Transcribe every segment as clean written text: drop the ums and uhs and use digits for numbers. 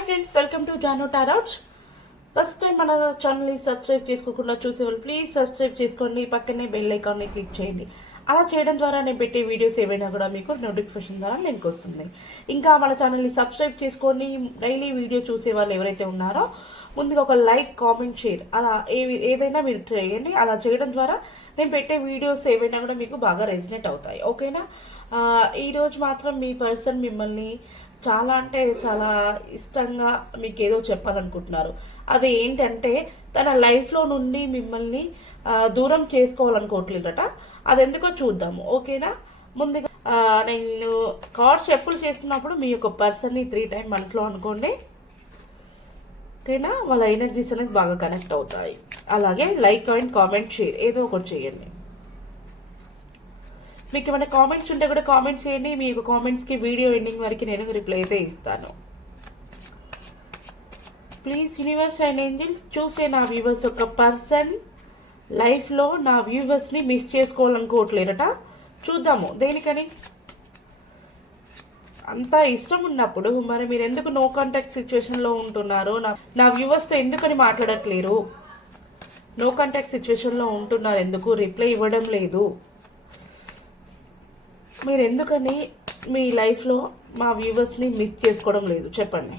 Hi friends, welcome to Jaano tarots. First time మన ఛానల్ని subscribe చేసుకోకుండా చూసేవాళ్ళు ప్లీజ్ సబ్స్క్రైబ్ చేసుకోండి. పక్కనే బెల్ ఐకాన్ని క్లిక్ చేయండి. అలా చేయడం ద్వారా నేను పెట్టే వీడియోస్ ఏవైనా కూడా మీకు నోటిఫికేషన్ ద్వారా లింక్ వస్తుంది. ఇంకా మన ఛానల్ని సబ్స్క్రైబ్ చేసుకొని డైలీ వీడియో చూసే వాళ్ళు ఎవరైతే ఉన్నారో ముందుగా ఒక లైక్, కామెంట్, షేర్ అలా ఏదైనా మీరు చేయండి. అలా చేయడం ద్వారా నేను పెట్టే వీడియోస్ ఏవైనా కూడా మీకు బాగా రెసినేట్ అవుతాయి. ఓకేనా? ఈరోజు మాత్రం మీ పర్సన్ మిమ్మల్ని చాలా అంటే చాలా ఇష్టంగా మీకు ఏదో చెప్పాలనుకుంటున్నారు. అది ఏంటంటే తన లైఫ్లో నుండి మిమ్మల్ని దూరం చేసుకోవాలనుకోవట్లేదట. అది ఎందుకో చూద్దాము. ఓకేనా? ముందుగా నేను కార్డ్ షఫుల్ చేస్తున్నప్పుడు మీ యొక్క పర్సన్ని 3 టైమ్స్ మనసులో అనుకోండి. ఓకేనా? వాళ్ళ ఎనర్జీస్ అనేది బాగా కనెక్ట్ అవుతాయి. అలాగే లైక్ అండ్ కామెంట్, షేర్ ఏదో ఒకటి చేయండి. మీకు ఏమైనా కామెంట్స్ ఉంటే కూడా కామెంట్స్ చేయండి. మీ యొక్క కామెంట్స్కి వీడియో ఎండింగ్ వరకు నేను రిప్లై అయితే ఇస్తాను. ప్లీజ్ యూనివర్స్ అండ్ ఏంజల్స్, చూసే నా వ్యూవర్స్ ఒక పర్సన్ లైఫ్లో నా వ్యూవర్స్ని మిస్ చేసుకోవాలనుకోవట్లేరట. చూద్దాము దేనికని. అంత ఇష్టం ఉన్నప్పుడు మరి మీరు ఎందుకు నో కాంటాక్ట్ సిచ్యువేషన్లో ఉంటున్నారు? నా వ్యూవర్స్తో ఎందుకని మాట్లాడట్లేరు? నో కాంటాక్ట్ సిచ్యువేషన్లో ఉంటున్నారు, ఎందుకు రిప్లై ఇవ్వడం లేదు? మీరు ఎందుకని మీ లైఫ్లో మా వ్యూవర్స్ని మిస్ చేసుకోవడం లేదు చెప్పండి.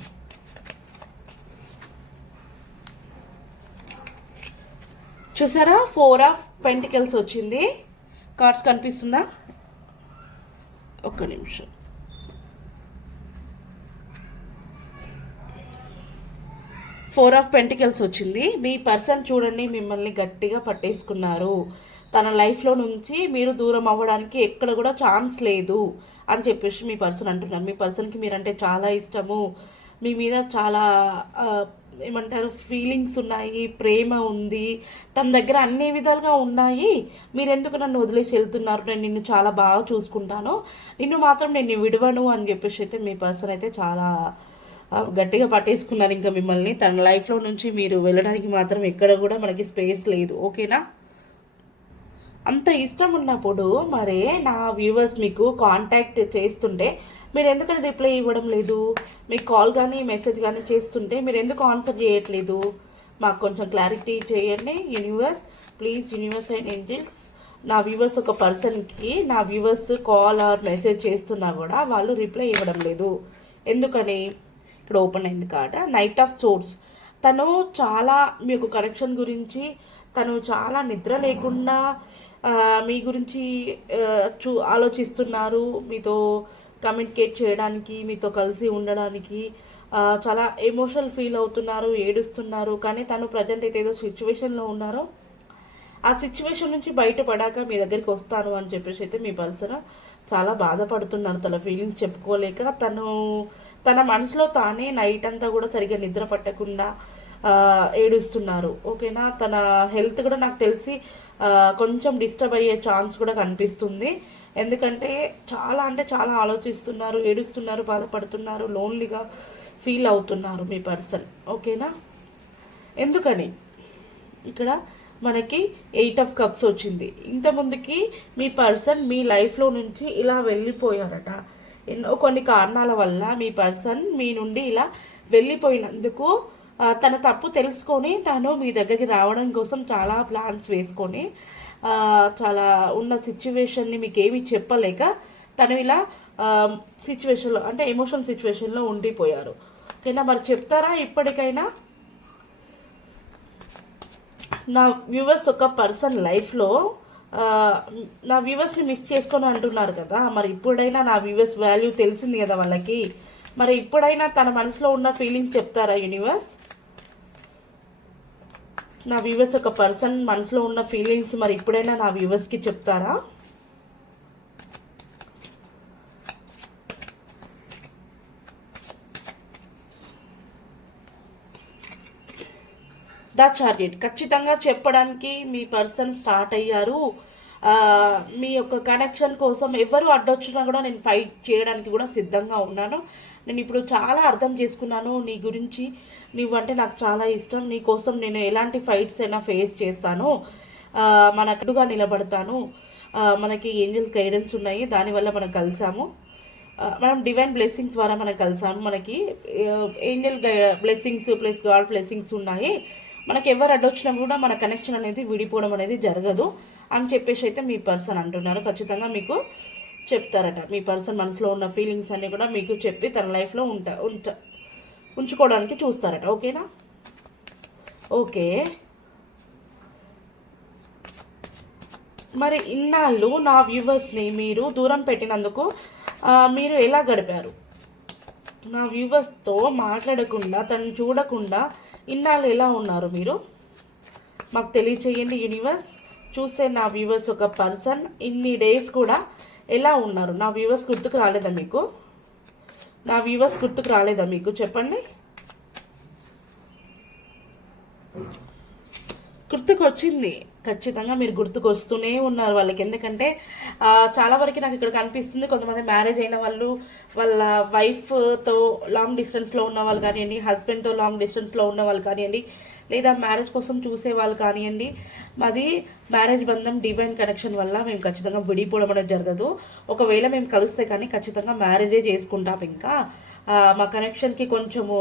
చూసారా? 4 ఆఫ్ పెంటికల్స్ వచ్చింది. కార్డ్స్ కనిపిస్తుందా? ఒక్క నిమిషం. ఫోర్ ఆఫ్ పెంటికల్స్ వచ్చింది. మీ పర్సన్ చూడండి మిమ్మల్ని గట్టిగా పట్టేసుకున్నారు. తన లైఫ్లో నుంచి మీరు దూరం అవ్వడానికి ఎక్కడ కూడా ఛాన్స్ లేదు అని చెప్పేసి మీ పర్సన్ అంటున్నారు. మీ పర్సన్కి మీరంటే చాలా ఇష్టము, మీ మీద చాలా ఏమంటారు ఫీలింగ్స్ ఉన్నాయి, ప్రేమ ఉంది, తన దగ్గర అన్ని విధాలుగా ఉన్నాయి. మీరెందుకు నన్ను వదిలేసి వెళ్తున్నారు? నేను నిన్ను చాలా బాగా చూసుకుంటాను, నిన్ను మాత్రం నేను విడవను అని చెప్పేసి అయితే మీ పర్సన్ అయితే చాలా గట్టిగా పట్టేసుకున్నారు. ఇంకా మిమ్మల్ని తన లైఫ్లో నుంచి మీరు వెళ్ళడానికి మాత్రం ఎక్కడ కూడా మనకి స్పేస్ లేదు. ఓకేనా? అంత ఇష్టం ఉన్నప్పుడు మరి నా వ్యూవర్స్ మీకు కాంటాక్ట్ చేస్తుంటే మీరు ఎందుకని రిప్లై ఇవ్వడం లేదు? మీకు కాల్ కానీ మెసేజ్ కానీ చేస్తుంటే మీరు ఎందుకు ఆన్సర్ చేయట్లేదు? మాకు కొంచెం క్లారిటీ చేయండి universe. Please universe and angels, నా వ్యూవర్స్ ఒక పర్సన్కి నా వ్యూవర్స్ కాల్ ఆర్ మెసేజ్ చేస్తున్నా కూడా వాళ్ళు రిప్లై ఇవ్వడం లేదు. ఎందుకని? ఇక్కడ ఓపెన్ అయింది కార్డ్ నైట్ ఆఫ్ సోర్స్. తను చాలా మీ యొక్క కనెక్షన్ గురించి తను చాలా నిద్ర లేకుండా మీ గురించి ఆలోచిస్తున్నారు. మీతో కమ్యూనికేట్ చేయడానికి, మీతో కలిసి ఉండడానికి చాలా ఎమోషనల్ ఫీల్ అవుతున్నారు, ఏడుస్తున్నారు. కానీ తను ప్రజెంట్ అయితే ఏదో సిచ్యువేషన్లో ఉన్నారో ఆ సిచ్యువేషన్ నుంచి బయటపడాక మీ దగ్గరికి వస్తాను అని చెప్పేసి అయితే మీ పర్సన్ చాలా బాధపడుతున్నారు. తన ఫీలింగ్స్ చెప్పుకోలేక తన మనసులో తానే నైట్ అంతా కూడా సరిగ్గా నిద్ర పట్టకుండా ఏడుస్తున్నారు. ఓకేనా? తన హెల్త్ కూడా నాకు తెలిసి కొంచెం డిస్టర్బ్ అయ్యే ఛాన్స్ కూడా కనిపిస్తుంది. ఎందుకంటే చాలా అంటే చాలా ఆలోచిస్తున్నారు, ఏడుస్తున్నారు, బాధపడుతున్నారు, లోన్లీగా ఫీల్ అవుతున్నారు మీ పర్సన్. ఓకేనా? ఎందుకని? ఇక్కడ మనకి 8 ఆఫ్ కప్స్ వచ్చింది. ఇంతకుముందుకి మీ పర్సన్ మీ లైఫ్లో నుంచి ఇలా వెళ్ళిపోయారట. ఎన్నో కొన్ని కారణాల వల్ల మీ పర్సన్ మీ నుండి ఇలా వెళ్ళిపోయినందుకు తన తప్పు తెలుసుకొని తను మీ దగ్గరికి రావడం కోసం చాలా ప్లాన్స్ వేసుకొని చాలా ఉన్న సిచ్యువేషన్ని మీకు ఏమి చెప్పలేక తను ఇలా సిచ్యువేషన్లో అంటే ఎమోషనల్ సిచ్యువేషన్లో ఉండిపోయారు. ఓకేనా? మరి చెప్తారా ఇప్పటికైనా? నా వ్యూవర్స్ ఒక పర్సన్ లైఫ్లో నా వ్యూవర్స్ని మిస్ చేసుకొని అంటున్నారు కదా, మరి ఇప్పుడైనా నా వ్యూవర్స్ వాల్యూ తెలిసింది కదా వాళ్ళకి. మరి ఇప్పుడైనా తన మనసులో ఉన్న ఫీలింగ్స్ చెప్తారా యూనివర్స్? నా వ్యూవర్స్ ఒక పర్సన్ మనసులో ఉన్న ఫీలింగ్స్ మరి ఇప్పుడైనా నా వ్యూవర్స్కి చెప్తారా? ద చార్జెట్ ఖచ్చితంగా చెప్పడానికి మీ పర్సన్ స్టార్ట్ అయ్యారు. మీ యొక్క కనెక్షన్ కోసం ఎవరు అడ్డొచ్చినా కూడా నేను ఫైట్ చేయడానికి కూడా సిద్ధంగా ఉన్నాను. నేను ఇప్పుడు చాలా అర్థం చేసుకున్నాను నీ గురించి. నువ్వంటే నాకు చాలా ఇష్టం, నీ కోసం నేను ఎలాంటి ఫైట్స్ అయినా ఫేస్ చేస్తాను, మనకుగా నిలబడతాను. మనకి ఏంజల్స్ గైడెన్స్ ఉన్నాయి, దానివల్ల మనం కలిసాము. మనం డివైన్ బ్లెస్సింగ్స్ ద్వారా మనం కలిసాము, మనకి Angel blessings plus God blessings ఉన్నాయి, మనకి ఎవరు అడ్డొచ్చినా కూడా మన కనెక్షన్ అనేది విడిపోవడం అనేది జరగదు అని చెప్పేసి అయితే మీ పర్సన్ అంటున్నారు. ఖచ్చితంగా మీకు చెప్తారట. మీ పర్సన్ మనసులో ఉన్న ఫీలింగ్స్ అన్నీ కూడా మీకు చెప్పి తన లైఫ్లో ఉంచుకోవడానికి చూస్తారట. ఓకేనా? ఓకే. మరి ఇన్నాళ్ళు నా వ్యూవర్స్ని మీరు దూరం పెట్టినందుకు మీరు ఎలా గడిపారు? నా వ్యూవర్స్తో మాట్లాడకుండా, తను చూడకుండా ఇన్నాళ్ళు ఎలా ఉన్నారు మీరు? మాకు తెలియచేయండి యూనివర్స్. చూస్తే నా వ్యూవర్స్ ఒక పర్సన్ ఇన్ని డేస్ కూడా ఎలా ఉన్నారు? నా వ్యూవర్స్ గుర్తుకు రాలేదా మీకు? నా వ్యూవర్స్ గుర్తుకు రాలేదా మీకు? చెప్పండి. గుర్తుకు వచ్చింది. ఖచ్చితంగా మీరు గుర్తుకు వస్తూనే ఉన్నారు వాళ్ళకి. ఎందుకంటే చాలా వరకు నాకు ఇక్కడ కనిపిస్తుంది, కొంతమంది మ్యారేజ్ అయిన వాళ్ళు వాళ్ళ వైఫ్తో లాంగ్ డిస్టెన్స్లో ఉన్న వాళ్ళు కానివ్వండి, హస్బెండ్తో లాంగ్ డిస్టెన్స్లో ఉన్న వాళ్ళు కానివ్వండి, లేదా మ్యారేజ్ కోసం చూసే వాళ్ళు కానివ్వండి. మాది మ్యారేజ్ బంధం డివైన్ కనెక్షన్ వల్ల మేము ఖచ్చితంగా విడిపోవడం అనేది జరగదు. ఒకవేళ మేము కలిస్తే కానీ ఖచ్చితంగా మ్యారేజే చేసుకుంటాం. ఇంకా మా కనెక్షన్కి కొంచెము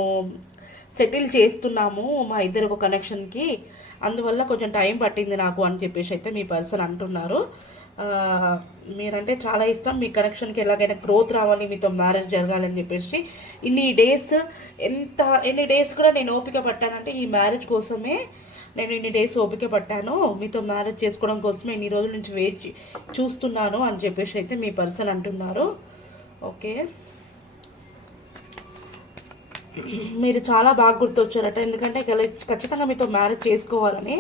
సెటిల్ చేస్తున్నాము మా ఇద్దరు ఒక కనెక్షన్కి, అందువల్ల కొంచెం టైం పట్టింది నాకు అని చెప్పేసి అయితే మీ పర్సన్ అంటున్నారు. మీరంటే చాలా ఇష్టం, మీ కనెక్షన్కి ఎలాగైనా గ్రోత్ రావాలి, మీతో మ్యారేజ్ జరగాలని చెప్పేసి ఎన్ని డేస్ కూడా నేను ఓపిక పట్టానంటే ఈ మ్యారేజ్ కోసమే నేను ఇన్ని డేస్ ఓపిక పట్టాను, మీతో మ్యారేజ్ చేసుకోవడం కోసమే ఇన్ని రోజుల నుంచి వేచి చూస్తున్నాను అని చెప్పేసి అయితే మీ పర్సన్ అంటున్నారు. ఓకే. మీరు చాలా బాగా గుర్తొచ్చారట. ఎందుకంటే ఖచ్చితంగా మీతో మ్యారేజ్ చేసుకోవాలని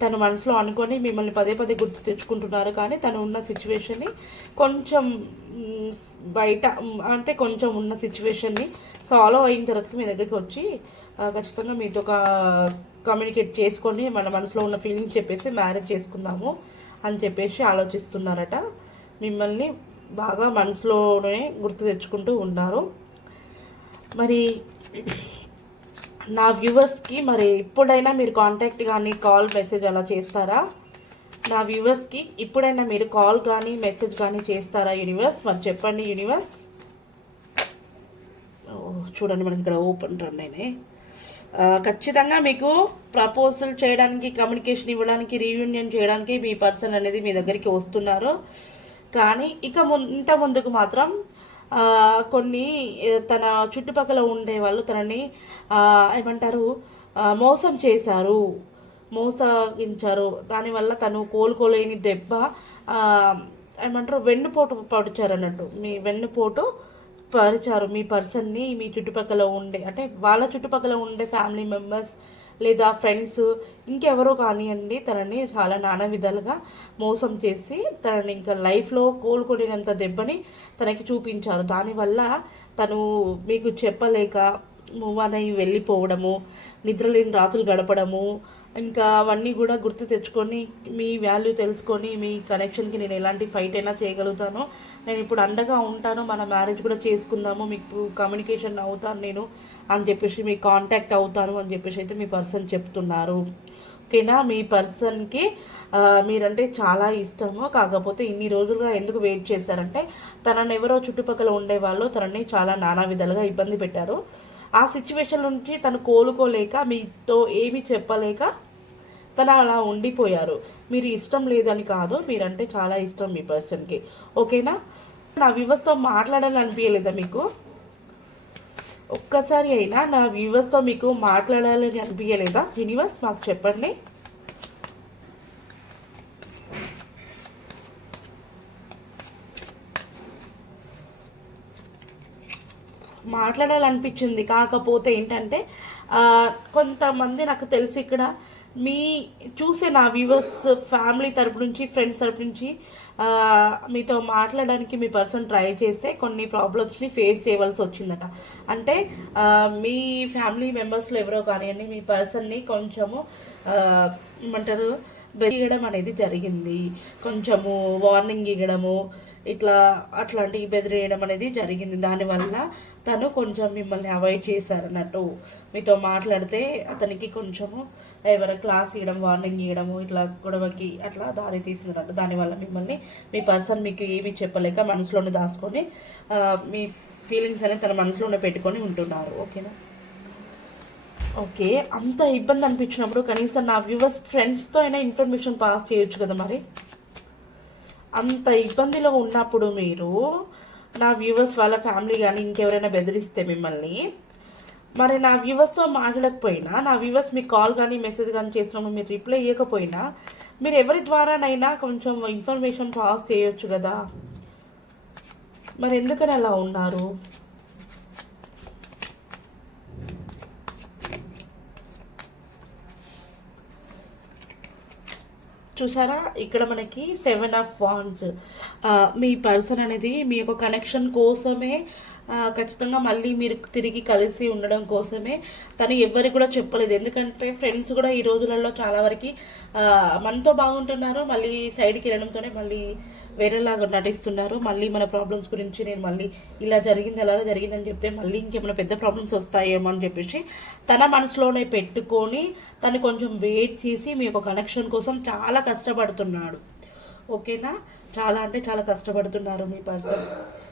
తను మనసులో అనుకొని మిమ్మల్ని పదే పదే గుర్తు తెచ్చుకుంటున్నారు. కానీ తను ఉన్న సిచ్యువేషన్ని కొంచెం బయట అంటే కొంచెం ఉన్న సిచ్యువేషన్ని సాల్వ్ అయిన తర్వాత మీ దగ్గరికి వచ్చి ఖచ్చితంగా మీతో కమ్యూనికేట్ చేసుకొని మన మనసులో ఉన్న ఫీలింగ్స్ చెప్పేసి మ్యారేజ్ చేసుకుందాము అని చెప్పేసి ఆలోచిస్తున్నారట. మిమ్మల్ని బాగా మనసులోనే గుర్తు తెచ్చుకుంటూ ఉన్నారు. మరి నా వ్యూవర్స్కి మరి ఇప్పుడైనా మీరు కాంటాక్ట్ కానీ కాల్ మెసేజ్ అలా చేస్తారా? నా వ్యూవర్స్కి ఇప్పుడైనా మీరు కాల్ కానీ మెసేజ్ కానీ చేస్తారా యూనివర్స్? మరి చెప్పండి యూనివర్స్. చూడండి మనకి ఇక్కడ ఓపెన్ రన్నే. ఖచ్చితంగా మీకు ప్రపోజల్ చేయడానికి, కమ్యూనికేషన్ ఇవ్వడానికి, రీయూనియన్ చేయడానికి మీ పర్సన్ అనేది మీ దగ్గరికి వస్తున్నారు. కానీ ఇక ఇంత ముందుకు మాత్రం కొన్ని తన చుట్టుపక్కల ఉండే వాళ్ళు తనని ఏమంటారు మోసం చేశారు, మోసగించారు. దానివల్ల తను కోలుకోలేని దెబ్బ ఏమంటారు వెన్నుపోటు పడిచారు అన్నట్టు. మీ వెన్నుపోటు పరిచారు మీ పర్సన్ని. మీ చుట్టుపక్కల ఉండే అంటే వాళ్ళ చుట్టుపక్కల ఉండే ఫ్యామిలీ మెంబర్స్ లేదా ఫ్రెండ్స్ ఇంకెవరో కానివ్వండి, తనని చాలా నానా విధాలుగా మోసం చేసి తనని ఇంకా లైఫ్లో కోలుకోలేనంత దెబ్బని తనకి చూపించారు. దానివల్ల తను మీకు చెప్పలేక మూవ్ అయి వెళ్ళిపోవడము, నిద్రలేని రాత్రులు గడపడము, ఇంకా అవన్నీ కూడా గుర్తు తెచ్చుకొని మీ వాల్యూ తెలుసుకొని మీ కనెక్షన్కి నేను ఎలాంటి ఫైట్ అయినా చేయగలుగుతాను, నేను ఇప్పుడు అండగా ఉంటాను, మన మ్యారేజ్ కూడా చేసుకుందాము, మీకు కమ్యూనికేషన్ అవుతాను నేను అని చెప్పేసి మీకు కాంటాక్ట్ అవుతాను అని చెప్పేసి అయితే మీ పర్సన్ చెప్తున్నారు. ఓకేనా? మీ పర్సన్కి మీరంటే చాలా ఇష్టము. కాకపోతే ఇన్ని రోజులుగా ఎందుకు వెయిట్ చేశారంటే తనని ఎవరో చుట్టుపక్కల ఉండేవాళ్ళు తనని చాలా నానా విధాలుగా ఇబ్బంది పెట్టారు. ఆ సిచ్యువేషన్ నుంచి తను కోలుకోలేక మీతో ఏమీ చెప్పలేక తను అలా ఉండిపోయారు. మీరు ఇష్టం లేదని కాదు, మీరంటే చాలా ఇష్టం మీ పర్సన్కి. ఓకేనా? నా వ్యూవర్స్తో మాట్లాడాలని అనిపించలేదా మీకు? ఒక్కసారి అయినా నా వ్యూవర్స్తో మీకు మాట్లాడాలని అనిపించలేదా యూనివర్స్? మాకు చెప్పండి. మాట్లాడాలనిపించింది. కాకపోతే ఏంటంటే కొంతమంది నాకు తెలిసి ఇక్కడ మీ చూసే నా వ్యూవర్స్ ఫ్యామిలీ తరపు నుంచి, ఫ్రెండ్స్ తరపు నుంచి మీతో మాట్లాడడానికి మీ పర్సన్ ట్రై చేస్తే కొన్ని ప్రాబ్లమ్స్ని ఫేస్ చేయవలసి వచ్చిందట. అంటే మీ ఫ్యామిలీ మెంబర్స్లో ఎవరో కానివ్వండి మీ పర్సన్ని కొంచెము ఏమంటారు బెదిరియడం అనేది జరిగింది. కొంచెము వార్నింగ్ ఇవ్వడము, ఇట్లా అట్లాంటి బెదిరియడం అనేది జరిగింది. దానివల్ల తను కొంచెం మిమ్మల్ని అవాయిడ్ చేశారన్నట్టు. మీతో మాట్లాడితే అతనికి కొంచెము ఎవరైనా క్లాస్ ఇవ్వడం, వార్నింగ్ ఇవ్వడము, ఇట్లా గొడవకి అట్లా దారి తీసినట్టు. దానివల్ల మిమ్మల్ని మీ పర్సన్ మీకు ఏమీ చెప్పలేక మనసులోనే దాచుకొని మీ ఫీలింగ్స్ అనేది తన మనసులోనే పెట్టుకొని ఉంటున్నారు. ఓకేనా? ఓకే. అంత ఇబ్బంది అనిపించినప్పుడు కనీసం నా వ్యూవర్స్ ఫ్రెండ్స్తో అయినా ఇన్ఫర్మేషన్ పాస్ చేయొచ్చు కదా. మరి అంత ఇబ్బందిలో ఉన్నప్పుడు మీరు నా వ్యూవర్స్ వాళ్ళ ఫ్యామిలీ కానీ ఇంకెవరైనా బెదిరిస్తే మిమ్మల్ని, మరి నా వ్యూవర్స్తో మాట్లాడకపోయినా, నా వ్యూవర్స్ మీకు కాల్ కానీ మెసేజ్ కానీ చేసినప్పుడు మీరు రిప్లై ఇవ్వకపోయినా, మీరు ఎవరి ద్వారానైనా కొంచెం ఇన్ఫర్మేషన్ పాస్ చేయొచ్చు కదా. మరి ఎందుకని అలా ఉన్నారు? చూసారా, ఇక్కడ మనకి 7 ఆఫ్ వాండ్స్. మీ పర్సన్ అనేది మీ యొక్క కనెక్షన్ కోసమే, ఖచ్చితంగా మళ్ళీ మీరు తిరిగి కలిసి ఉండడం కోసమే తను ఎవరికి కూడా చెప్పలేదు. ఎందుకంటే ఫ్రెండ్స్ కూడా ఈ రోజులలో చాలా వరకు మనతో బాగుంటున్నారు, మళ్ళీ సైడ్కి వెళ్ళడంతోనే మళ్ళీ వేరేలాగా నటిస్తున్నారు. మళ్ళీ మన ప్రాబ్లమ్స్ గురించి నేను మళ్ళీ ఇలా జరిగింది అలాగా జరిగిందని చెప్తే మళ్ళీ ఇంకేమైనా పెద్ద ప్రాబ్లమ్స్ వస్తాయేమో అని చెప్పేసి తన మనసులోనే పెట్టుకొని తను కొంచెం వెయిట్ చేసి మీ యొక్క కనెక్షన్ కోసం చాలా కష్టపడుతున్నాడు. ఓకేనా? చాలా అంటే చాలా కష్టపడుతున్నారు మీ పర్సన్.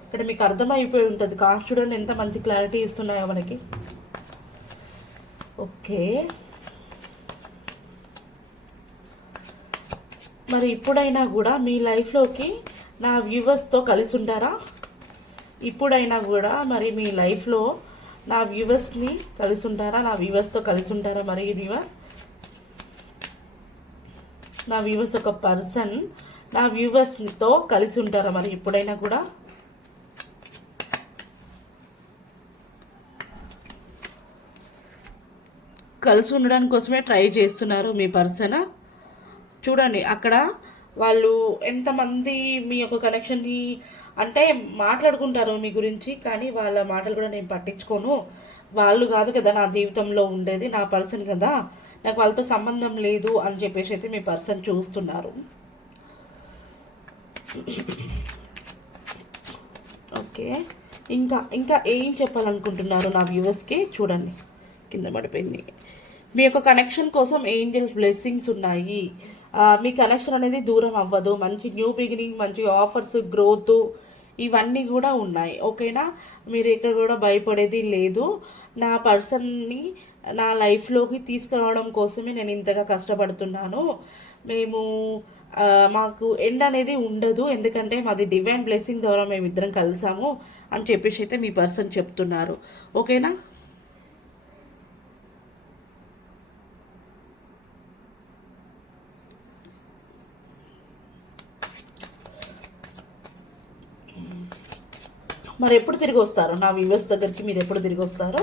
ఇక్కడ మీకు అర్థమైపోయి ఉంటుంది. కాస్ట్ చూడండి ఎంత మంచి క్లారిటీ ఇస్తున్నాయో మనకి. ఓకే, మరి ఇప్పుడైనా కూడా మీ లైఫ్లోకి నా వ్యూవర్స్తో కలిసి ఉంటారా? ఇప్పుడైనా కూడా మరి మీ లైఫ్లో నా వ్యూవర్స్ని కలిసి ఉంటారా? నా వ్యూవర్స్తో కలిసి ఉంటారా? మరి నా వ్యూవర్స్ ఒక పర్సన్ నా వ్యూవర్స్తో కలిసి ఉంటారా మరి ఇప్పుడైనా కూడా? కలిసి ఉండడానికి కోసమే ట్రై చేస్తున్నారు మీ పర్సన్. చూడండి అక్కడ వాళ్ళు ఎంతమంది మీ యొక్క కనెక్షన్ని అంటే మాట్లాడుకుంటారు మీ గురించి, కానీ వాళ్ళ మాటలు కూడా నేను పట్టించుకోను. వాళ్ళు కాదు కదా నా జీవితంలో ఉండేది, నా పర్సన్ కదా, నాకు వాళ్ళతో సంబంధం లేదు అని చెప్పేసి అయితే మీ పర్సన్ చూస్తున్నారు. ఓకే, ఇంకా ఇంకా ఏం చెప్పాలనుకుంటున్నారు నా వ్యూవర్స్కి? చూడండి కింద పడిపోయింది. మీ యొక్క కనెక్షన్ కోసం ఏంజల్స్ బ్లెస్సింగ్స్ ఉన్నాయి. మీ కనెక్షన్ అనేది దూరం అవ్వదు. మంచి న్యూ బిగినింగ్, మంచి ఆఫర్స్, గ్రోత్ ఇవన్నీ కూడా ఉన్నాయి. ఓకేనా? మీరు ఇక్కడ కూడా భయపడేది లేదు. నా పర్సన్ని నా లైఫ్లోకి తీసుకురావడం కోసమే నేను ఇంతగా కష్టపడుతున్నాను. మాకు ఎండ్ అనేది ఉండదు, ఎందుకంటే మాది డివైన్ బ్లెస్సింగ్ ద్వారా మేము ఇద్దరం కలిసాము అని చెప్పేసి అయితే మీ పర్సన్ చెప్తున్నారు. ఓకేనా? మరి ఎప్పుడు తిరిగి వస్తారు నా వ్యూవర్స్ దగ్గరికి? మీరు ఎప్పుడు తిరిగి వస్తారు?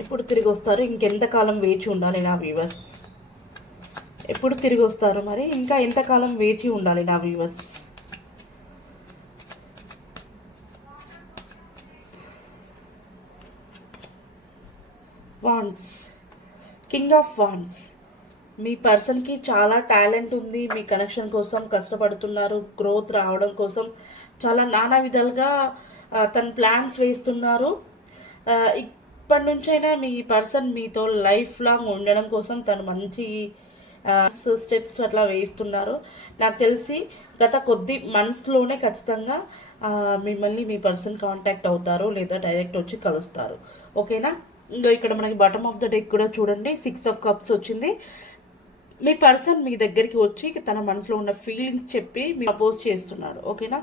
ఎప్పుడు తిరిగి వస్తారు? ఇంకెంతకాలం వేచి ఉండాలి నా వ్యూవర్స్? ఎప్పుడు తిరిగి వస్తారు? మరి ఇంకా ఎంతకాలం వేచి ఉండాలి నా viewers? Wands, king of wands. మీ పర్సన్కి చాలా టాలెంట్ ఉంది. మీ కనెక్షన్ కోసం కష్టపడుతున్నారు. గ్రోత్ రావడం కోసం చాలా నానా విధాలుగా తన ప్లాన్స్ వేస్తున్నారు. ఇప్పటి నుంచైనా మీ పర్సన్ మీతో లైఫ్ లాంగ్ ఉండడం కోసం తను మంచి స్టెప్స్ అట్లా వేస్తున్నారు. నాకు తెలిసి గత కొద్ది మంత్స్లోనే ఖచ్చితంగా మిమ్మల్ని మీ పర్సన్ కాంటాక్ట్ అవుతారు, లేదా డైరెక్ట్ వచ్చి కలుస్తారు. ఓకేనా? ఇంకా ఇక్కడ మనకి బాటమ్ ఆఫ్ ద డెక్ కూడా చూడండి 6 ఆఫ్ కప్స్ వచ్చింది. మీ పర్సన్ మీ దగ్గరికి వచ్చి తన మనసులో ఉన్న ఫీలింగ్స్ చెప్పి మీ అపోజ్ చేస్తున్నాడు. ఓకేనా?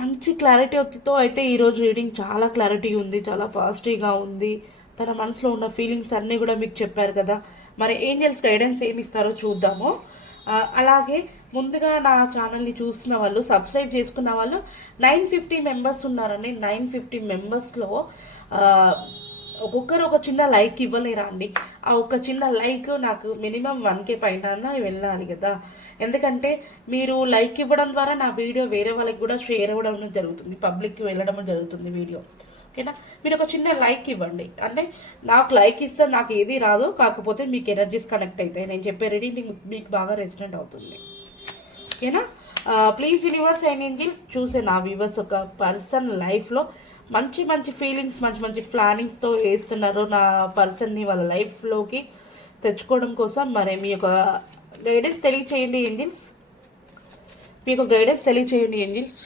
మంచి క్లారిటీతో అయితే ఈరోజు రీడింగ్ చాలా క్లారిటీ ఉంది, చాలా పాజిటివ్గా ఉంది. తన మనసులో ఉన్న ఫీలింగ్స్ అన్నీ కూడా మీకు చెప్పారు కదా. మరి ఏంజల్స్ గైడెన్స్ ఏమి ఇస్తారో చూద్దాము. అలాగే ముందుగా నా ఛానల్ని చూసిన వాళ్ళు, సబ్స్క్రైబ్ చేసుకున్న వాళ్ళు 950 మెంబర్స్ ఉన్నారండి. 950 మెంబర్స్లో ఒక్కొక్కరు ఒక చిన్న లైక్ ఇవ్వలేరా అండి? ఆ ఒక చిన్న లైక్ నాకు మినిమం 1K పైన వెళ్ళాలి కదా. ఎందుకంటే మీరు లైక్ ఇవ్వడం ద్వారా నా వీడియో వేరే వాళ్ళకి కూడా షేర్ అవ్వడం జరుగుతుంది, పబ్లిక్కి వెళ్ళడం జరుగుతుంది వీడియో. ఓకేనా? మీరు ఒక చిన్న లైక్ ఇవ్వండి. అంటే నాకు లైక్ ఇస్తే నాకు ఏది రాదు, కాకపోతే మీకు ఎనర్జీస్ కనెక్ట్ అవుతాయి. నేను చెప్పే రీడింగ్ మీకు బాగా రెసిడెంట్ అవుతుంది. ఓకేనా? ప్లీజ్ యూనివర్స్ అండ్ ఏంజిల్స్ చూసే నా వ్యూవర్స్ ఒక పర్సన్ లైఫ్లో మంచి మంచి ఫీలింగ్స్ మంచి మంచి ప్లానింగ్స్తో వేస్తున్నారు నా పర్సన్ని వాళ్ళ లైఫ్లోకి తెచ్చుకోవడం కోసం. మరి మీ యొక్క గైడెన్స్ తెలియచేయండి ఏంజిల్స్, మీ యొక్క గైడెన్స్ తెలియచేయండి ఏంజిల్స్.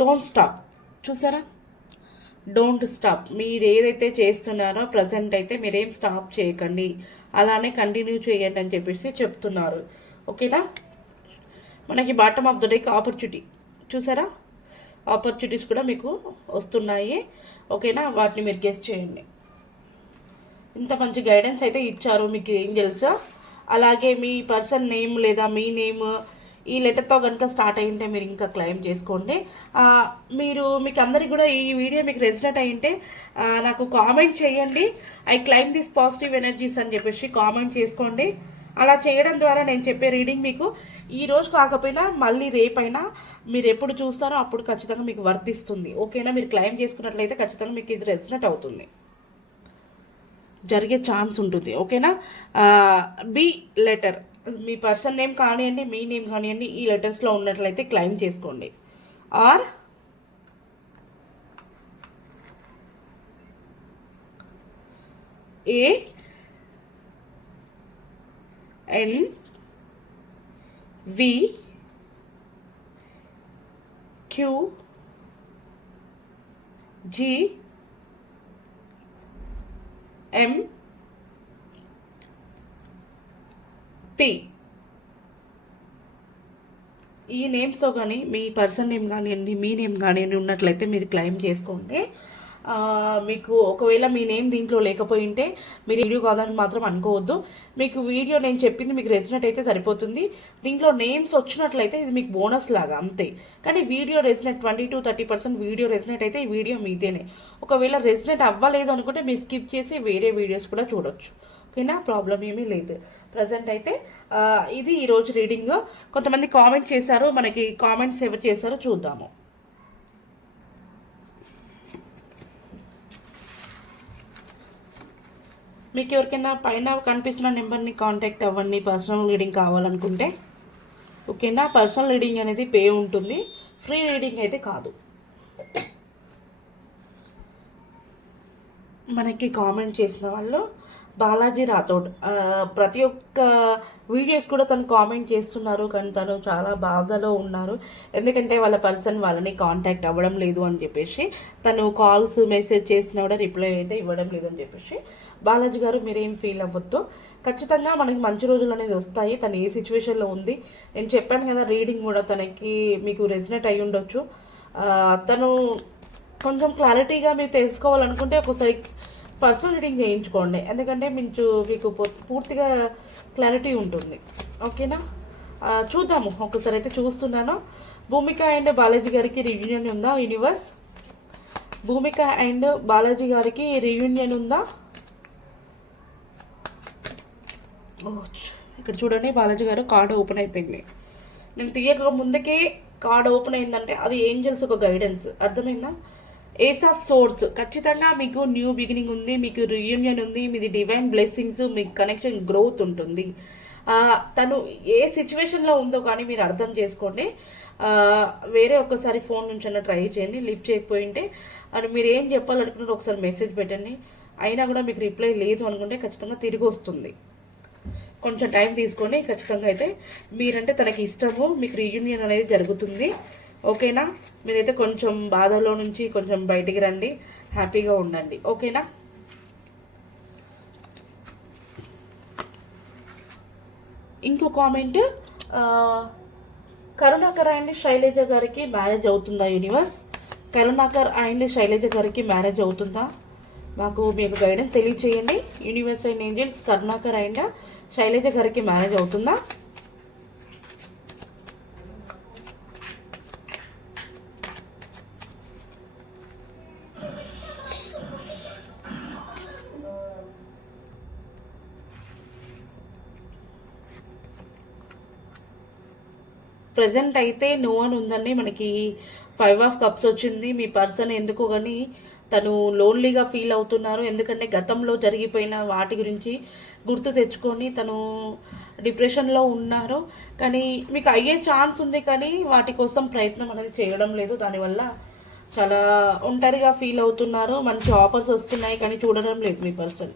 డోంట్ స్టాప్, చూసారా, డోంట్ స్టాప్. మీరు ఏదైతే చేస్తున్నారో ప్రజెంట్ అయితే మీరేం స్టాప్ చేయకండి, అలానే కంటిన్యూ చేయండి అని చెప్పేసి చెప్తున్నారు. ఓకేనా, మనకి బాటమ్ ఆఫ్ ద డేకి ఆపర్చునిటీ చూసారా, ఆపర్చునిటీస్ కూడా మీకు వస్తున్నాయి. ఓకేనా, వాటిని మీరు గెస్ చేయండి. ఇంత మంచి గైడెన్స్ అయితే ఇచ్చారు మీకు ఏంజెల్స్. అలాగే మీ పర్సన్ నేమ్ లేదా మీ నేమ్ ఈ లెటర్తో కనుక స్టార్ట్ అయ్యింటే మీరు ఇంకా క్లెయిమ్ చేసుకోండి. మీకు అందరికి కూడా ఈ వీడియో మీకు రెసినేట్ అయ్యింటే నాకు కామెంట్ చేయండి, I claim this positive energies అని చెప్పేసి కామెంట్ చేసుకోండి. అలా చేయడం ద్వారా నేను చెప్పే రీడింగ్ మీకు ఈ రోజు కాకపోయినా మళ్ళీ రేపైనా మీరు ఎప్పుడు చూస్తారో అప్పుడు ఖచ్చితంగా మీకు వర్తిస్తుంది. ఓకేనా, మీరు క్లెయిమ్ చేసుకున్నట్లయితే ఖచ్చితంగా మీకు ఇది రెసినేట్ అవుతుంది, జరిగే ఛాన్స్ ఉంటుంది. ఓకేనా, బి లెటర్ మీ పర్సన్ నేమ్ కానివ్వండి మీ నేమ్ కానివ్వండి ఈ లెటర్స్లో ఉన్నట్లయితే క్లెయిమ్ చేసుకోండి. R A N V Q G M P ఈ నేమ్స్తో కానీ మీ పర్సన్ నేమ్ కానివ్వండి మీ నేమ్ కానివ్వండి ఉన్నట్లయితే మీరు క్లెయిమ్ చేసుకోండి. మీకు ఒకవేళ మీ నేమ్ దీంట్లో లేకపోయింటే మీరు వీడియో కాదని మాత్రం అనుకోవద్దు. మీకు వీడియో నేను చెప్పింది మీకు రెసినేట్ అయితే సరిపోతుంది. దీంట్లో నేమ్స్ వచ్చినట్లయితే ఇది మీకు బోనస్ లాగా అంతే. కానీ వీడియో రెసినేట్ 20-30% వీడియో రెసినేట్ అయితే ఈ వీడియో మీదేనే. ఒకవేళ రెసినేట్ అవ్వలేదు అనుకుంటే మీరు స్కిప్ చేసి వేరే వీడియోస్ కూడా చూడొచ్చు. ఓకేనా, ప్రాబ్లం ఏమీ లేదు. ప్రజెంట్ అయితే ఇది ఈరోజు రీడింగ్. కొంతమంది కామెంట్ చేశారు, మనకి కామెంట్స్ ఎవరు చేశారో చూద్దాము. మీకు ఎవరికైనా పైన కనిపిస్తున్న నెంబర్ని కాంటాక్ట్ అవ్వండి పర్సనల్ రీడింగ్ కావాలనుకుంటే. ఓకేనా, పర్సనల్ రీడింగ్ అనేది పే ఉంటుంది, ఫ్రీ రీడింగ్ అయితే కాదు. మనకి కామెంట్ చేసిన వాళ్ళు బాలాజీ రాథోడ్, ప్రతి ఒక్క వీడియోస్ కూడా తను కామెంట్ చేస్తున్నారు, కానీ తను చాలా బాధలో ఉన్నారు. ఎందుకంటే వాళ్ళ పర్సన్ వాళ్ళని కాంటాక్ట్ అవ్వడం లేదు అని చెప్పేసి, తను కాల్స్ మెసేజ్ చేసినా కూడా రిప్లై అయితే ఇవ్వడం లేదని చెప్పేసి. బాలాజీ గారు మీరేం ఫీల్ అవ్వద్దు, ఖచ్చితంగా మనకి మంచి రోజులు అనేది వస్తాయి. తను ఏ సిచ్యువేషన్లో ఉంది నేను చెప్పాను కదా, రీడింగ్ కూడా తనకి మీకు రెసినేట్ అయ్యి ఉండొచ్చు. తను కొంచెం క్లారిటీగా మీరు తెలుసుకోవాలనుకుంటే ఒకసారి పర్సనల్ రీడింగ్ చేయించుకోండి, ఎందుకంటే మీకు పూర్తిగా క్లారిటీ ఉంటుంది. ఓకేనా, చూద్దాము. ఒకసారి అయితే చూస్తున్నాను. భూమిక అండ్ బాలాజీ గారికి రియూనియన్ ఉందా యూనివర్స్? భూమిక అండ్ బాలాజీ గారికి రియూనియన్ ఉందా? ఇక్కడ చూడండి, బాలాజీ గారు కార్డు ఓపెన్ అయిపోయింది. నేను తీయక ముందుకే కార్డు ఓపెన్ అయిందంటే అది ఏంజల్స్ ఒక గైడెన్స్, అర్థమైందా? ఏస్ ఆఫ్ సోర్స్, ఖచ్చితంగా మీకు న్యూ బిగినింగ్ ఉంది, మీకు రియూనియన్ ఉంది, మీది డివైన్ బ్లెస్సింగ్స్, మీకు కనెక్షన్ గ్రోత్ ఉంటుంది. తను ఏ సిచ్యువేషన్లో ఉందో కానీ మీరు అర్థం చేసుకోండి. వేరే ఒక్కసారి ఫోన్ నుంచి అన్న ట్రై చేయండి, లిఫ్ట్ చేయకపోయింటే అని మీరు ఏం చెప్పాలనుకున్నారో ఒకసారి మెసేజ్ పెట్టండి. అయినా కూడా మీకు రిప్లై లేదు అనుకుంటే ఖచ్చితంగా తిరిగి వస్తుంది. కొంచెం టైం తీసుకొని ఖచ్చితంగా అయితే మీరంటే తనకి ఇష్టము, మీకు రీయూనియన్ అనేది జరుగుతుంది. ఓకేనా, మీరైతే కొంచెం బాధలో నుంచి కొంచెం బయటికి రండి, హ్యాపీగా ఉండండి. ఓకేనా, ఇంకో కామెంట్, కరుణాకర్ అండ్ శైలజ గారికి మ్యారేజ్ అవుతుందా యూనివర్స్? కరుణాకర్ అండ్ శైలజ గారికి మ్యారేజ్ అవుతుందా? మాకు మీకు గైడెన్స్ తెలియచేయండి universe and angels. Karunakar and Shailaja గారికి మ్యారేజ్ అవుతుందా? ప్రజెంట్ అయితే నో అని ఉందండి. మనకి 5 ఆఫ్ కప్స్ వచ్చింది. మీ పర్సన్ ఎందుకో కానీ తను లోన్లీగా ఫీల్ అవుతున్నారు. ఎందుకంటే గతంలో జరిగిపోయిన వాటి గురించి గుర్తు తెచ్చుకొని తను డిప్రెషన్లో ఉన్నారు. కానీ మీకు అయ్యే ఛాన్స్ ఉంది, కానీ వాటి కోసం ప్రయత్నం అనేది చేయడం లేదు. దానివల్ల చాలా ఒంటరిగా ఫీల్ అవుతున్నారు. మంచి ఆఫర్స్ వస్తున్నాయి కానీ చూడడం లేదు మీ పర్సన్.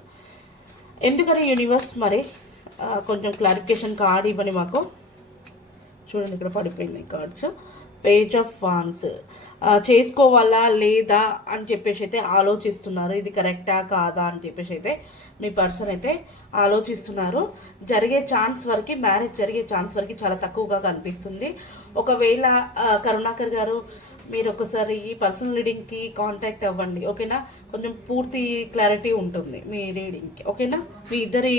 ఎందుకని యూనివర్స్ మరి కొంచెం క్లారిఫికేషన్ కార్డ్ ఇవ్వని మాకు. చూడండి ఇక్కడ పడిపోయినాయి కార్డ్స్. Page of wands. చేసుకోవాలా లేదా అని చెప్పేసి అయితే ఆలోచిస్తున్నారు. ఇది కరెక్టా కాదా అని చెప్పేసి అయితే మీ పర్సన్ అయితే ఆలోచిస్తున్నారు. జరిగే ఛాన్స్ వరకు, మ్యారేజ్ జరిగే ఛాన్స్ వరకు చాలా తక్కువగా కనిపిస్తుంది. ఒకవేళ కరుణాకర్ గారు మీరు ఒకసారి ఈ పర్సనల్ రీడింగ్కి కాంటాక్ట్ అవ్వండి, ఓకేనా? కొంచెం పూర్తి క్లారిటీ ఉంటుంది మీ రీడింగ్కి, ఓకేనా? మీ ఇద్దరి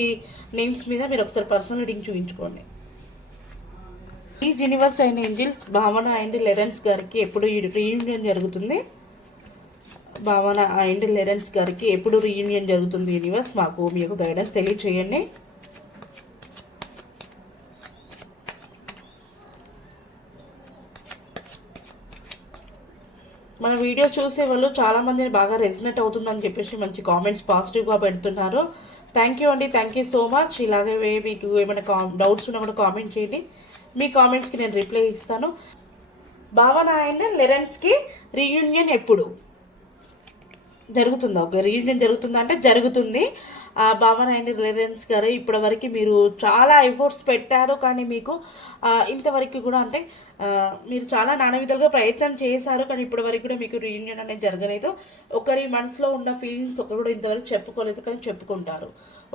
నేమ్స్ మీద మీరు ఒకసారి పర్సనల్ రీడింగ్ చూపించుకోండి. Please universe and angels, Bhavana and Lawrence గారికి ఎప్పుడు రీయూనియన్ జరుగుతుంది? భావన అండ్ లెరెన్స్ గారికి ఎప్పుడు రీయూనియన్ జరుగుతుంది యూనివర్స్? మాకు మీ యొక్క గైడెన్స్ తెలియచేయండి. మన వీడియో చూసే వాళ్ళు చాలామంది బాగా రెజినేట్ అవుతుందని చెప్పేసి మంచి కామెంట్స్ పాజిటివ్గా పెడుతున్నారు. థ్యాంక్ యూ అండి, థ్యాంక్ యూ సో మచ్. ఇలాగే మీకు ఏమైనా డౌట్స్ ఉన్నా కూడా కామెంట్ చేయండి. మీ కామెంట్స్కి నేను రిప్లై ఇస్తాను. భావన అండ్ లెరెన్స్కి రీయూనియన్ ఎప్పుడు జరుగుతుందా? ఓకే, రీయూనియన్ జరుగుతుందా అంటే జరుగుతుంది. భావన అండ్ లెరెన్స్ గారు ఇప్పటివరకు మీరు చాలా ఎఫర్ట్స్ పెట్టారు, కానీ మీకు ఇంతవరకు కూడా అంటే మీరు చాలా నానా విధాలుగా ప్రయత్నం చేశారు, కానీ ఇప్పటివరకు కూడా మీకు రీయూనియన్ అనేది జరగలేదు. ఒకరి మనసులో ఉన్న ఫీలింగ్స్ ఒకరు కూడా ఇంతవరకు చెప్పుకోలేదు, కానీ చెప్పుకుంటారు,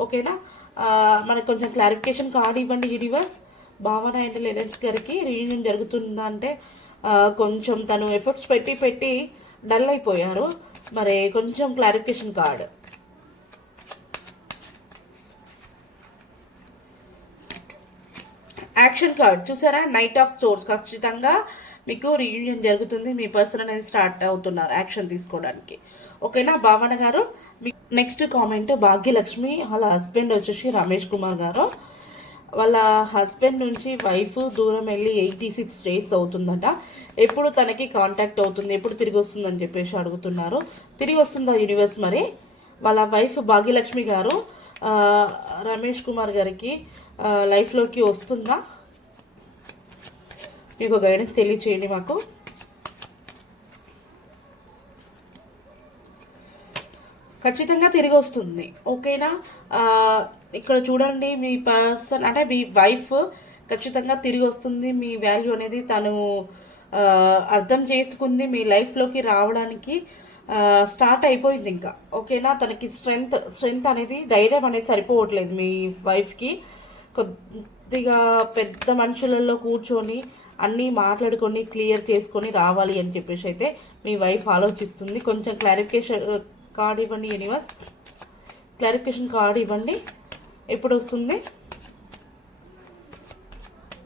ఓకేనా? మనకు కొంచెం క్లారిఫికేషన్ కార్డ్ ఇవ్వండి యూనివర్స్. భావన అండ్ లెరెన్స్ గారికి రీయూనియన్ జరుగుతుందా అంటే కొంచెం తను ఎఫర్ట్స్ పెట్టి డల్ అయిపోయారు. మరి కొంచెం క్లారిఫికేషన్ కార్డ్. యాక్షన్ కార్డ్ చూసారా? Knight of swords. ఖచ్చితంగా మీకు రీయూనియన్ జరుగుతుంది. మీ పర్సన్ అనేది స్టార్ట్ అవుతున్నారు యాక్షన్ తీసుకోవడానికి, ఓకేనా? భావన గారు నెక్స్ట్ కామెంట్ భాగ్యలక్ష్మి. వాళ్ళ హస్బెండ్ వచ్చేసి రమేష్ కుమార్ గారు. వాళ్ళ హస్బెండ్ నుంచి వైఫ్ దూరం వెళ్ళి 86 days అవుతుందట. ఎప్పుడు తనకి కాంటాక్ట్ అవుతుంది, ఎప్పుడు తిరిగి వస్తుందని చెప్పేసి అడుగుతున్నారు. తిరిగి వస్తుందా యూనివర్స్ మరి? వాళ్ళ వైఫ్ భాగ్యలక్ష్మి గారు రమేష్ కుమార్ గారికి లైఫ్లోకి వస్తుందా? మీకు గైడెన్స్ తెలియచేయండి మాకు. ఖచ్చితంగా తిరిగి వస్తుంది, ఓకేనా? ఇక్కడ చూడండి, మీ పర్సన్ అంటే మీ వైఫ్ ఖచ్చితంగా తిరిగి వస్తుంది. మీ వాల్యూ అనేది తను అర్థం చేసుకుంది. మీ లైఫ్లోకి రావడానికి స్టార్ట్ అయిపోయింది ఇంకా, ఓకేనా? తనకి స్ట్రెంగ్త్ అనేది, ధైర్యం అనేది సరిపోవట్లేదు మీ వైఫ్కి. కొద్దిగా పెద్ద మనుషులలో కూర్చొని అన్నీ మాట్లాడుకొని క్లియర్ చేసుకొని రావాలి అని చెప్పేసి అయితే మీ వైఫ్ ఆలోచిస్తుంది. కొంచెం క్లారిఫికేషన్ కార్డ్ ఇవ్వండి యూనివర్స్. క్లారిఫికేషన్ కార్డ్ ఇవ్వండి. ఎప్పుడు వస్తుంది?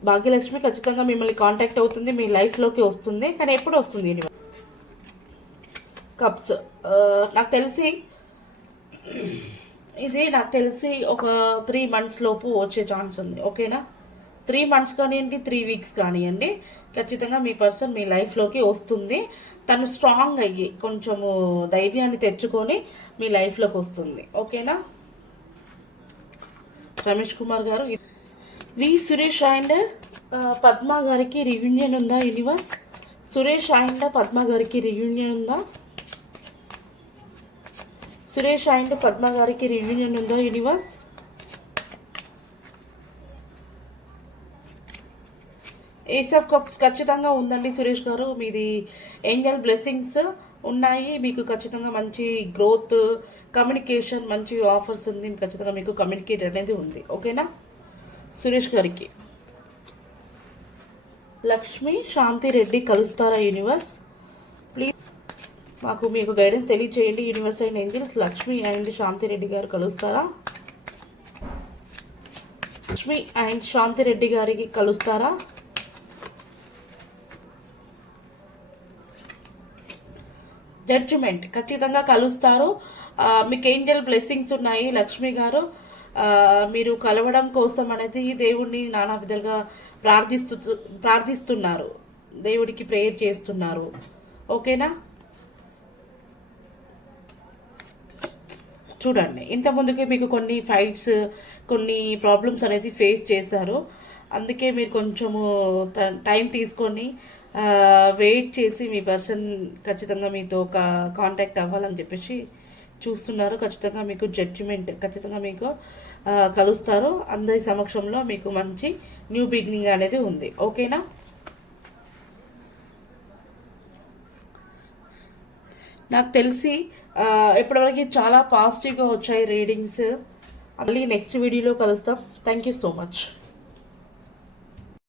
భాగ్యలక్ష్మి ఖచ్చితంగా మిమ్మల్ని కాంటాక్ట్ అవుతుంది, మీ లైఫ్లోకి వస్తుంది, కానీ ఎప్పుడు వస్తుంది యూనివర్స్? కప్స్. నాకు తెలిసి ఒక 3 months లోపు వచ్చే ఛాన్స్ ఉంది, ఓకేనా? 3 months కానివ్వండి, 3 weeks కానివ్వండి, ఖచ్చితంగా మీ పర్సన్ మీ లైఫ్లోకి వస్తుంది. తను స్ట్రాంగ్ అయ్యి కొంచెము ధైర్యాన్ని తెచ్చుకొని మీ లైఫ్లోకి వస్తుంది, ఓకేనా? రమేష్ కుమార్ గారు. వి సురేష్ అండ్ పద్మ గారికి రీయూనియన్ ఉందా యూనివర్స్? సురేష్ అండ్ పద్మ గారికి రీయూనియన్ ఉందా? సురేష్ అండ్ పద్మ గారికి రీయూనియన్ ఉందా యూనివర్స్? ఏస్ ఆఫ్ కప్స్ ఖచ్చితంగా ఉందండి సురేష్ గారు. మీది ఏంజల్ బ్లెస్సింగ్స్ ఉన్నాయి. మీకు ఖచ్చితంగా మంచి గ్రోత్, కమ్యూనికేషన్, మంచి ఆఫర్స్ ఉంది. ఖచ్చితంగా మీకు కమ్యూనికేట్ అనేది ఉంది, ఓకేనా? సురేష్ గారికి. లక్ష్మి శాంతి రెడ్డి కలుస్తారా యూనివర్స్? ప్లీజ్ మాకు మీకు గైడెన్స్ తెలియచేయండి universe and angels. Lakshmi and Shanti Reddy garu కలుస్తారా? లక్ష్మి అండ్ శాంతి రెడ్డి గారికి కలుస్తారా? జడ్జిమెంట్. ఖచ్చితంగా కలుస్తారు. మీకు ఏంజల్ బ్లెస్సింగ్స్ ఉన్నాయి లక్ష్మి గారు. మీరు కలవడం కోసం అనేది దేవుడిని నానా విధాలుగా ప్రార్థిస్తున్నారు, దేవుడికి ప్రేయర్ చేస్తున్నారు, ఓకేనా? చూడండి. ఇంత ముందుకే మీకు కొన్ని ఫైట్స్, కొన్ని ప్రాబ్లమ్స్ అనేది ఫేస్ చేశారు. అందుకే మీరు కొంచెము టైం తీసుకొని వెయిట్ చేసి మీ పర్సన్ ఖచ్చితంగా మీతో ఒక కాంటాక్ట్ అవ్వాలని చెప్పేసి చూస్తున్నారు. ఖచ్చితంగా మీకు జడ్జిమెంట్ ఖచ్చితంగా మీకు కలుస్తారు. అందరి సమక్షంలో మీకు మంచి న్యూ బిగినింగ్ అనేది ఉంది. ఓకేనా? నాకు తెలిసి ఇప్పటివరకు చాలా పాజిటివ్గా వచ్చాయి రీడింగ్స్. మళ్ళీ నెక్స్ట్ వీడియోలో కలుస్తాం. Thank you so much.